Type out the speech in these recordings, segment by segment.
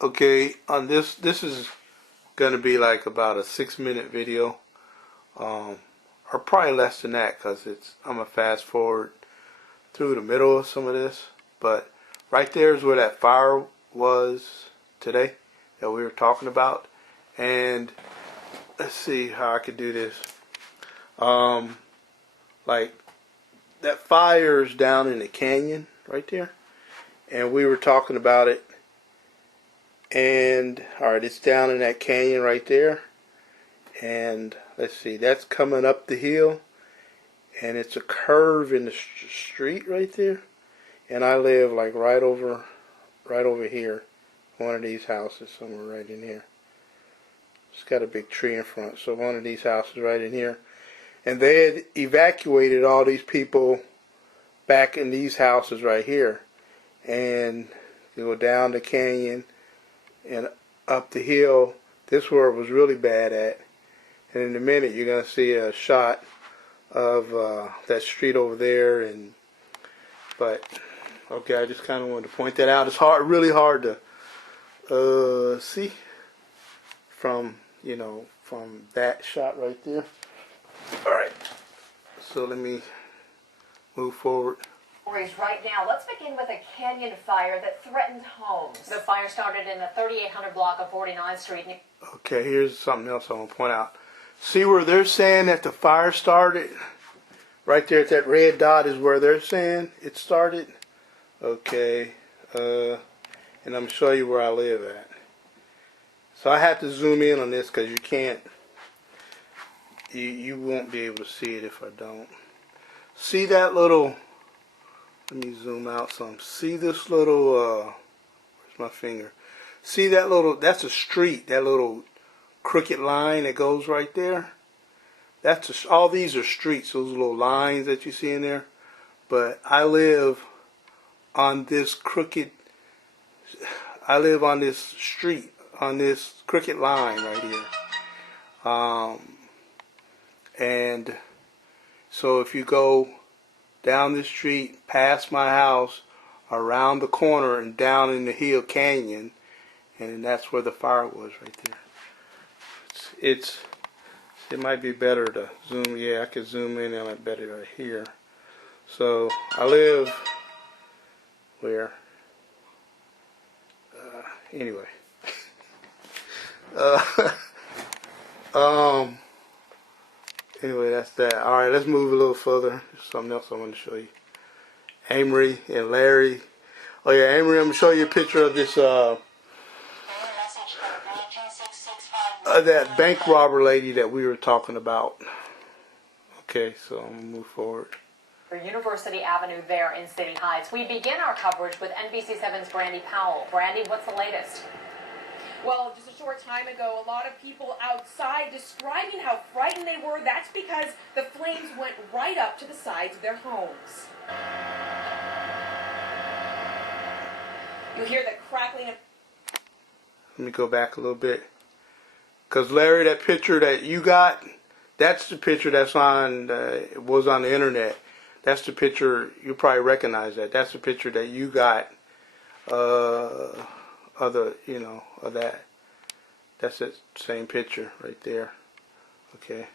Okay, on this is gonna be like about a 6 minute video, or probably less than that, cause I'm gonna fast forward through the middle of some of this. But right there is where that fire was today that we were talking about, and let's see how I could do this. Like that fire's down in the canyon right there, and we were talking about it. And alright, it's down in that canyon right there, and let's see, that's coming up the hill, and it's a curve in the street right there, and I live like right over here, one of these houses somewhere right in here. It's got a big tree in front, so one of these houses right in here, and they had evacuated all these people back in these houses right here, and you go down the canyon and up the hill. This is where it was really bad at, and in a minute you're going to see a shot of that street over there. But okay, I just kind of wanted to point that out. It's really hard to see from from that shot right there. Alright, so let me move forward. Right now, let's begin with a canyon fire that threatened homes. The fire started in the 3800 block of 49th Street. Okay, here's something else I want to point out. See where they're saying that the fire started? Right there at that red dot is where they're saying it started. Okay, and I'm going to show you where I live at. So I have to zoom in on this because you can't, you won't be able to see it if I don't. See that little, let me zoom out some. See this little, where's my finger? See that little, that's a street, that little crooked line that goes right there? All these are streets, those little lines that you see in there. But I live on this crooked, I live on this street, on this crooked line right here. And so if you go down the street, past my house, around the corner, and down in the hill canyon, and that's where the fire was right there. It might be better to zoom. Yeah, I could zoom in on it better right here. So I live where? Anyway. Anyway, that's that. Alright, let's move a little further. There's something else I want to show you. Amery and Larry. Oh yeah, Amery, I'm going to show you a picture of this, that bank robber lady that we were talking about. Okay, so I'm going to move forward. University Avenue there in City Heights. We begin our coverage with NBC7's Brandy Powell. Brandy, what's the latest? Well, just a short time ago, a lot of people outside describing how frightened they were. That's because the flames went right up to the sides of their homes. You hear the crackling of... Let me go back a little bit. Because Larry, that picture that you got, that's the picture that's on, it was on the internet. That's the picture, you probably recognize that. That's the picture that you got of that. That's that same picture right there. Okay.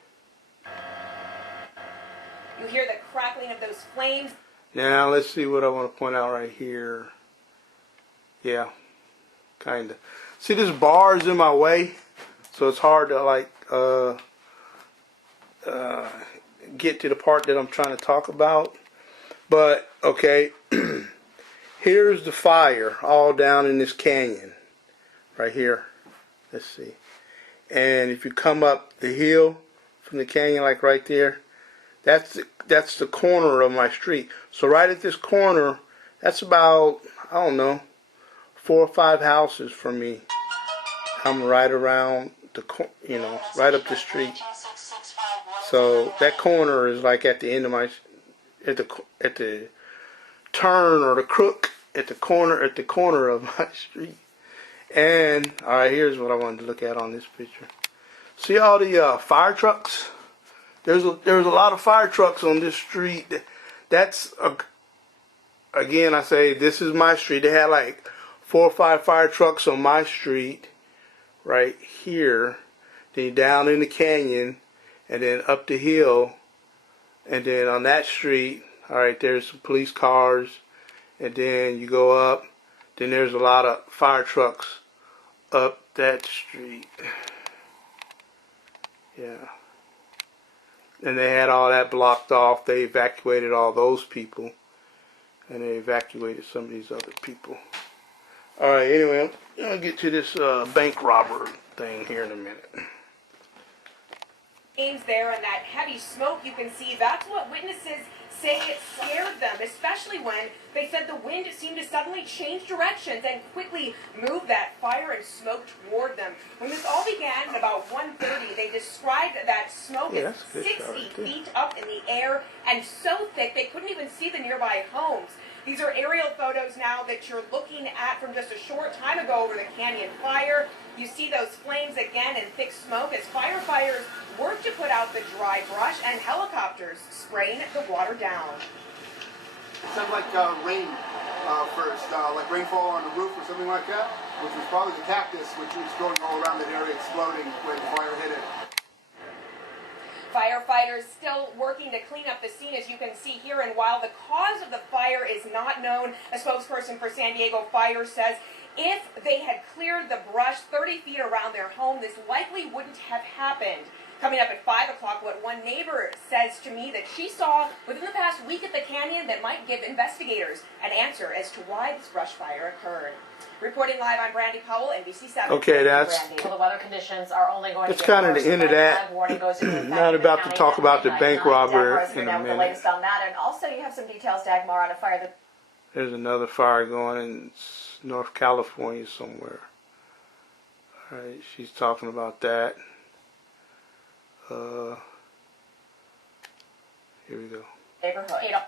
You hear the crackling of those flames. Now let's see what I want to point out right here. Yeah, kind of. See, this bar is in my way, so it's hard to like get to the part that I'm trying to talk about. But okay, here's the fire all down in this canyon right here. Let's see. And if you come up the hill from the canyon, like right there, that's the corner of my street. So right at this corner, that's about, I don't know, 4 or 5 houses from me. I'm right around the, right up the street. So that corner is like at the end of my, at the turn or the crook at the corner of my street. And alright, here's what I wanted to look at on this picture. See all the fire trucks? There's a lot of fire trucks on this street. That's again, I say this is my street. They had like 4 or 5 fire trucks on my street, right here. Then down in the canyon, and then up the hill, and then on that street, all right, there's some police cars, and then you go up, then there's a lot of fire trucks up that street. Yeah. And they had all that blocked off. They evacuated all those people, and they evacuated some of these other people. All right, anyway, I'm going to get to this bank robber thing here in a minute. There and that heavy smoke you can see, that's what witnesses say it scared them, especially when they said the wind seemed to suddenly change directions and quickly move that fire and smoke toward them. When this all began at about 1:30, they described that smoke as 60 feet up in the air and so thick they couldn't even see the nearby homes. These are aerial photos now that you're looking at from just a short time ago over the canyon fire. You see those flames again and thick smoke as firefighters work to put out the dry brush and helicopters spraying the water down. It sounded like rain first, like rainfall on the roof or something like that, which was probably the cactus, which was growing all around that area, exploding where the fire hit it. Firefighters still working to clean up the scene, as you can see here, and while the cause of the fire is not known, a spokesperson for San Diego Fire says if they had cleared the brush 30 feet around their home, this likely wouldn't have happened. Coming up at 5 o'clock, what one neighbor says to me that she saw within the past week at the canyon that might give investigators an answer as to why this brush fire occurred. Reporting live, I'm Brandy Powell, NBC7. Okay, that's Well, the weather conditions are only going to it's get kind of worse. the end of that. Warning goes into effect Not in the about to county talk at about the midnight bank tonight. robber Dagmar's in now a with the minute. latest on that, and also you have some details, Dagmar, on a fire that. There's another fire going in North California somewhere. All right, she's talking about that. Here we go. Neighborhood.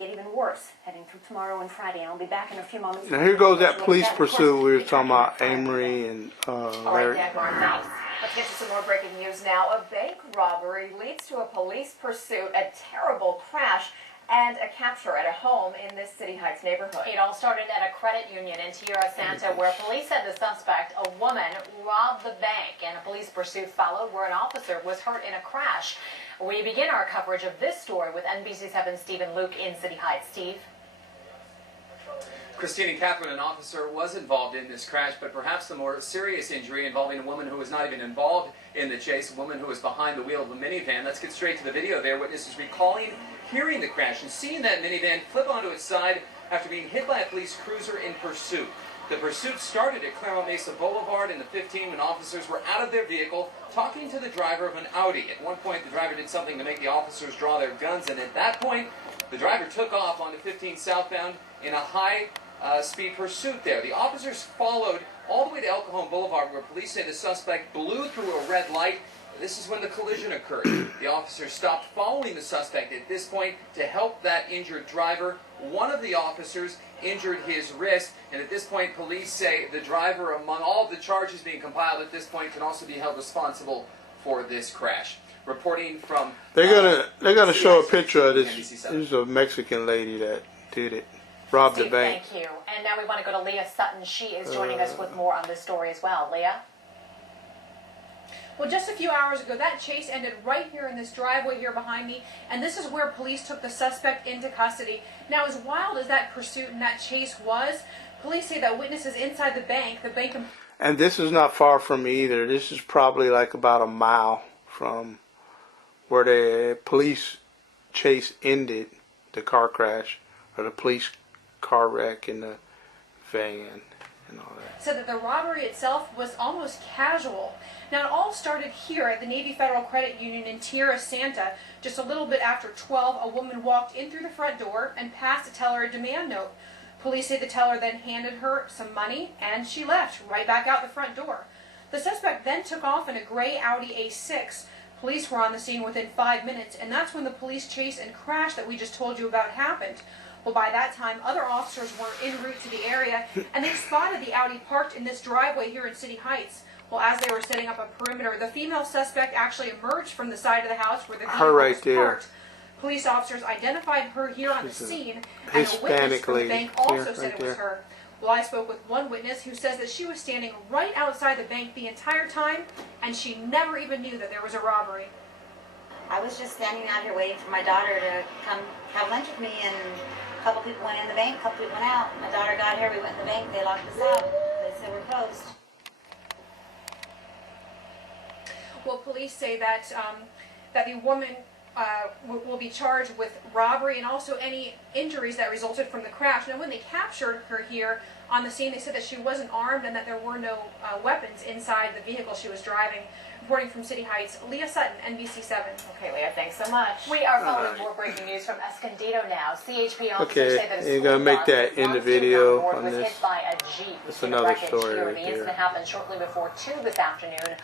Get even worse heading through tomorrow and Friday. I'll be back in a few moments. Now here goes that police pursuit we were talking about, Amery and All right, Larry. Dagmar, thanks. Let's get to some more breaking news now. A bank robbery leads to a police pursuit, a terrible crash, and a capture at a home in this City Heights neighborhood. It all started at a credit union in Tierra Santa where police said the suspect, a woman, robbed the bank, and a police pursuit followed where an officer was hurt in a crash. We begin our coverage of this story with NBC7's Stephen Luke in City Heights. Steve? Christine and Catherine, an officer was involved in this crash, but perhaps the more serious injury involving a woman who was not even involved in the chase, a woman who was behind the wheel of a minivan. Let's get straight to the video there. Witnesses recalling hearing the crash and seeing that minivan flip onto its side after being hit by a police cruiser in pursuit. The pursuit started at Claremont Mesa Boulevard in the 15 when officers were out of their vehicle talking to the driver of an Audi. At one point, the driver did something to make the officers draw their guns, and at that point, the driver took off onto 15 southbound in a high-speed pursuit there. The officers followed all the way to El Cajon Boulevard, where police say the suspect blew through a red light. This is when the collision occurred. The officers stopped following the suspect at this point to help that injured driver. One of the officers injured his wrist, and at this point, police say the driver, among all the charges being compiled at this point, can also be held responsible for this crash. Reporting from They're gonna show a picture of this. This is a Mexican lady that did it, robbed the Steve, bank. thank you. And now we want to go to Leah Sutton. She is joining us with more on this story as well. Leah? Well, just a few hours ago, that chase ended right here in this driveway here behind me, and this is where police took the suspect into custody. Now, as wild as that pursuit and that chase was, police say that witnesses inside the bank And this is not far from me either. This is probably like about a mile from where the police chase ended, the car crash, or the police car wreck in the van and all that. said that the robbery itself was almost casual. Now, it all started here at the Navy Federal Credit Union in Tierra Santa. Just a little bit after 12, a woman walked in through the front door and passed a teller a demand note. Police say the teller then handed her some money, and she left right back out the front door. The suspect then took off in a gray Audi A6. Police were on the scene within 5 minutes, and that's when the police chase and crash that we just told you about happened. Well, by that time, other officers were en route to the area, and they spotted the Audi parked in this driveway here in City Heights. Well, as they were setting up a perimeter, the female suspect actually emerged from the side of the house where the vehicle was parked. Police officers identified her here on the She's a scene, and a witness from the Hispanic bank lady also here, said right it was there. her. Well, I spoke with one witness who says that she was standing right outside the bank the entire time, and she never even knew that there was a robbery. I was just standing out here waiting for my daughter to come have lunch with me, and a couple people went in the bank, a couple people went out. My daughter got here, we went in the bank, they locked us out. They said we're closed. Well, police say that that the woman will be charged with robbery and also any injuries that resulted from the crash. Now, when they captured her here on the scene, they said that she wasn't armed and that there were no weapons inside the vehicle she was driving. Reporting from City Heights, Leah Sutton, NBC7. Okay, Leah, thanks so much. We are following more breaking news from Escondido now. CHP officers Okay, say that a you're school gonna make bus that with in the 1 student video on board on was this. hit by a Jeep. That's We've seen a another wreckage story here. right The there. incident happened shortly before 2 this afternoon